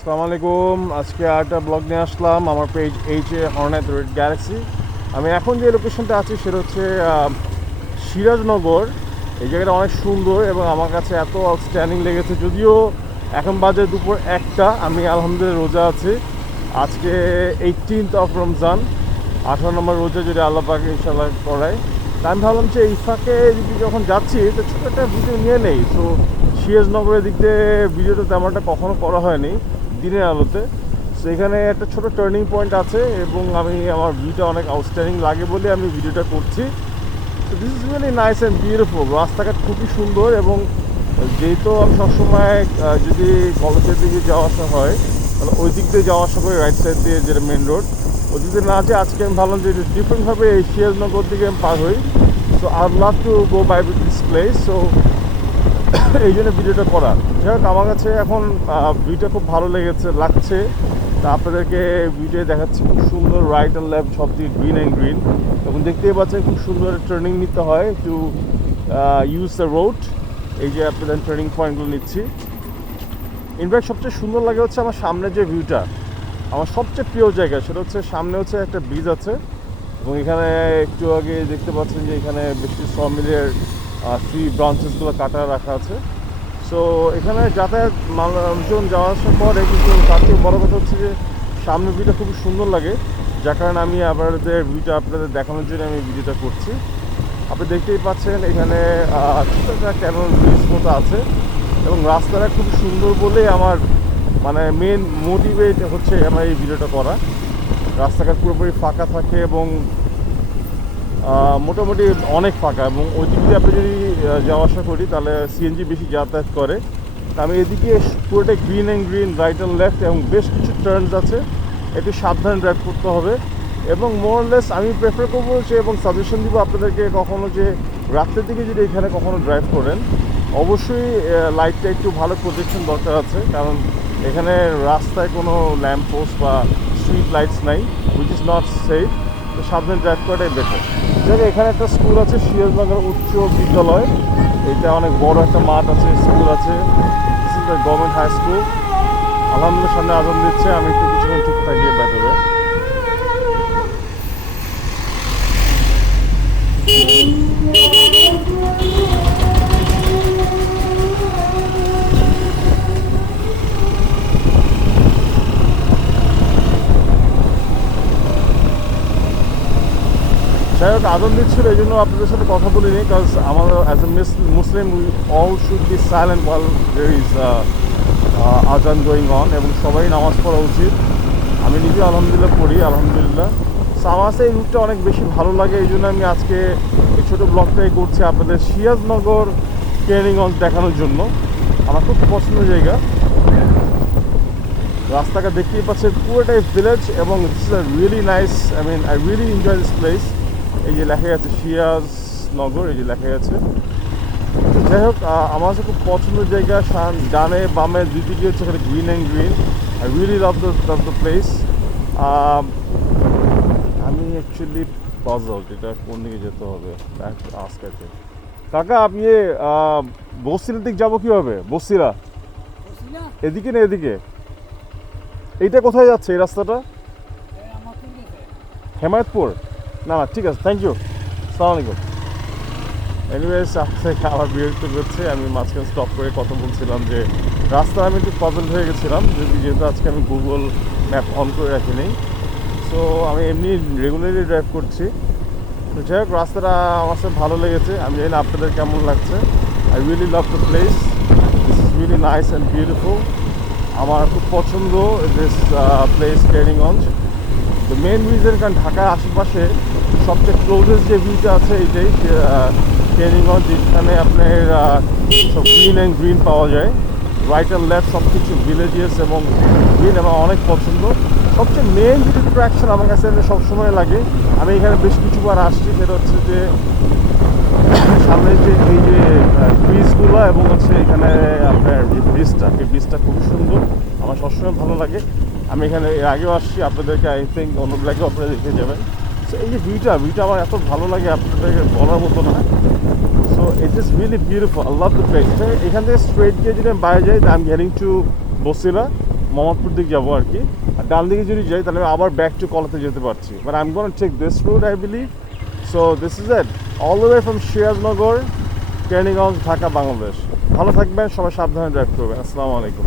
আসসালামু আলাইকুম। আজকে আরেকটা ব্লগ নিয়ে আসলাম আমার পেজ এইচএ হর্নেট রেড গ্যালাক্সি। আমি এখন যে লোকেশনটা আছি সেটা হচ্ছে সিরাজনগর। এই জায়গাটা অনেক সুন্দর এবং আমার কাছে এত আউটস্ট্যান্ডিং লেগেছে। যদিও এখন বাজে দুপুর একটা, আমি আলহামদুলিল্লাহ রোজা আছি। আজকে 18th অফ রমজান, 18 নম্বর রোজা যদি আল্লাহ পাক ইনশাল্লাহ করায়। তা আমি ভাবলাম যে এই ফাঁকে যখন যাচ্ছি তো ছোটো একটা ভিডিও নিয়ে নেই। সো সিরাজনগরের দিক দিয়ে ভিডিওটা তেমনটা কখনো করা হয়নি দিনের আলোতে। সো এখানে একটা ছোটো টার্নিং পয়েন্ট আছে এবং আমি আমার ভিউটা অনেক আউটস্ট্যান্ডিং লাগে বলে আমি ভিডিওটা করছি। তো this is really nice and beautiful. রাস্তাঘাট খুবই সুন্দর এবং যেহেতু আমি সবসময় যদি কলেজের দিকে যাওয়া আসা হয় তাহলে ওই দিক দিয়ে যাওয়া আসা করি, রাইট সাইড দিয়ে যেটা মেন রোড। ওই দিক দিয়ে না যে আজকে আমি ভাবলাম যে ডিফারেন্টভাবে এই সিরাজনগর দিকে আমি পার হই। So I love to go by this place. So এই জন্য ভিডিওটা করা। যাই হোক, আমার কাছে এখন ভিউটা খুব ভালো লাগছে। তা আপনাদেরকে ভিডিও দেখাচ্ছি। খুব সুন্দর রাইট অ্যান্ড লেফট সব দিকে গ্রিন অ্যান্ড গ্রিন। তখন দেখতেই পাচ্ছেন খুব সুন্দর টার্নিং নিতে হয় টু ইউজ দ্য রোড। এই যে আপনাদের টার্নিং পয়েন্টগুলো নিচ্ছি। ইনফ্যাক্ট সবচেয়ে সুন্দর লাগে হচ্ছে আমার সামনে যে ভিউটা, আমার সবচেয়ে প্রিয় জায়গা সেটা হচ্ছে সামনে হচ্ছে একটা ব্রিজ আছে এবং এখানে একটু আগে দেখতে পাচ্ছেন যে এখানে বেশি সমিলের ট্রি ব্রাঞ্চেসগুলো কাটা রাখা আছে। সো এখানে যাতায়াত মানুষজন যাওয়া আসা করে, কিন্তু তার থেকে বড় কথা হচ্ছে যে সামনের ভিউটা খুব সুন্দর লাগে, যার কারণে আমি আপনাদের দেখানোর জন্য আমি ভিডিওটা করছি। আপনি দেখতেই পাচ্ছেন এখানে ছোটো একটা ক্যানন ব্রিজ মতো আছে এবং রাস্তাটা খুব সুন্দর বলেই আমার মেন মোটিভেট হচ্ছে আমার এই ভিডিওটা করা। রাস্তাঘাট পুরোপুরি ফাঁকা থাকে এবং মোটামুটি অনেক ফাঁকা, এবং ওই দিক দিয়ে আপনি যদি যাওয়া আসা করি তাহলে সিএনজি বেশি যাতায়াত করে। আমি এদিকে পুরোটাই green and green, right and left, এবং বেশ কিছু টার্নস আছে, একটু সাবধানে ড্রাইভ করতে হবে। এবং মোরলেস আমি প্রেফার করবো যে এবং সাজেশন দিব আপনাদেরকে কখনো যে রাত্রের দিকে যদি এখানে কখনো ড্রাইভ করেন অবশ্যই লাইটটা একটু ভালো প্রোটেকশন দরকার আছে, কারণ এখানে রাস্তায় কোনো ল্যাম্প পোস্ট বা স্ট্রিট লাইটস নাই, উইচ ইজ নট সেফ। তো সাবধানে ড্রাইভ করাটাই বেটার। যাই, এখানে একটা স্কুল আছে সিরাজনগর উচ্চ বিদ্যালয়। এটা অনেক বড় একটা মাঠ আছে, স্কুল আছে, গভর্নমেন্ট হাই স্কুল। আলহামদুলিল্লাহ সামনে আজান দিচ্ছে, আমি একটু কিছুক্ষণ চুপ থাকি বেটারে। যাই হোক, আজান দিচ্ছিল এই জন্য আপনাদের সাথে কথা বলিনি, কারণ আমার as a Muslim we all should be silent while there is আজান গোয়িং অন, এবং সবাই নামাজ পড়া উচিত। আমি নিজে আলহামদুলিল্লাহ পড়ি, আলহামদুলিল্লাহ। সো আমার কাছে এই রুটটা অনেক বেশি ভালো লাগে, এই জন্য আমি আজকে এই ছোটো ব্লগটাই করছি আপনাদের সিরাজনগর কেরানীগঞ্জ দেখানোর জন্য। আমার খুব পছন্দের জায়গা। রাস্তাটা দেখতেই পাচ্ছেন পুরোটাই ভিলেজ এবং this is a really nice, I really enjoy this place. এই যে লেখা আছে সিরাজনগর, এই যে লেখা আছে। তো যাই হোক, আমার কাছে খুব পছন্দের জায়গা। ডানে বামে দুই দিকে হচ্ছে এখানে green and green. I really love the place. আমি অ্যাকচুয়ালি পাজলড, এটা কোন দিকে যেতে হবে আজকে। কাকা, আপনি বসিরার দিক যাবো কীভাবে? বসিরা এদিকে না এদিকে? এইটা কোথায় যাচ্ছে এই রাস্তাটা? হেমায়তপুর? না না, ঠিক আছে, থ্যাংক ইউ, আসসালামু আলাইকুম। এনিওয়েজ, আপনাকে আবার বিরক্ত করছে। আমি মাঝখানে স্টপ করে কথা বলছিলাম যে রাস্তা আমি একটু পাজল হয়ে গেছিলাম, যেহেতু আজকে আমি গুগল ম্যাপ অন করে রাখিনি। সো আমি এমনি রেগুলারলি ড্রাইভ করছি। তো যাই হোক, রাস্তাটা আমার কাছে ভালো লেগেছে। আমি জানি না আপনাদের কেমন লাগছে। I really love the place, this is really nice and beautiful. আমার খুব পছন্দ this place Keraniganj. The main reason, কারণ ঢাকার আশেপাশে সবচেয়ে ক্লোজেস্ট যে ভিউটা আছে এইটাই কেরানীগঞ্জ, যেখানে আপনার সব গ্রিন অ্যান্ড গ্রিন পাওয়া যায়, রাইট অ্যান্ড লেফট সব কিছু ভিলেজেস এবং গ্রিন। আমার অনেক পছন্দ। সবচেয়ে মেন যে অ্যাট্রাকশন আমার কাছে সবসময় লাগে, আমি এখানে বেশ কিছুবার আসছি, সেটা হচ্ছে যে সামনে যে এই যে ব্রিজগুলো এবং হচ্ছে এখানে আপনার যে ব্রিজটা, এই ব্রিজটা খুব সুন্দর, আমার সবসময় ভালো লাগে। আমি এখানে এর আগেও আসছি, আপনাদেরকে আই থিঙ্ক অন্য ব্ল্যাকেও আপনারা দেখে যাবেন। সো এই যে ভিউটা আমার এত ভালো লাগে আপনাদেরকে বলার মতো না। So it is really beautiful, I love the place. এখান থেকে স্ট্রেট গিয়ে যদি আমি বাইরে যাই, I am getting to Basila. Mohammadpur দিকে যাবো আর কি। আর ডান দিকে যদি যাই তাহলে আমি আবার ব্যাক টু কলাতে যেতে পারছি, but I am gonna take this route I believe. So this is it, all the way from Sirajnagar, Keraniganj, Dhaka, Bangladesh. ভালো থাকবেন সবাই, সাবধানে ড্রাইভ করবেন। আসসালামু আলাইকুম।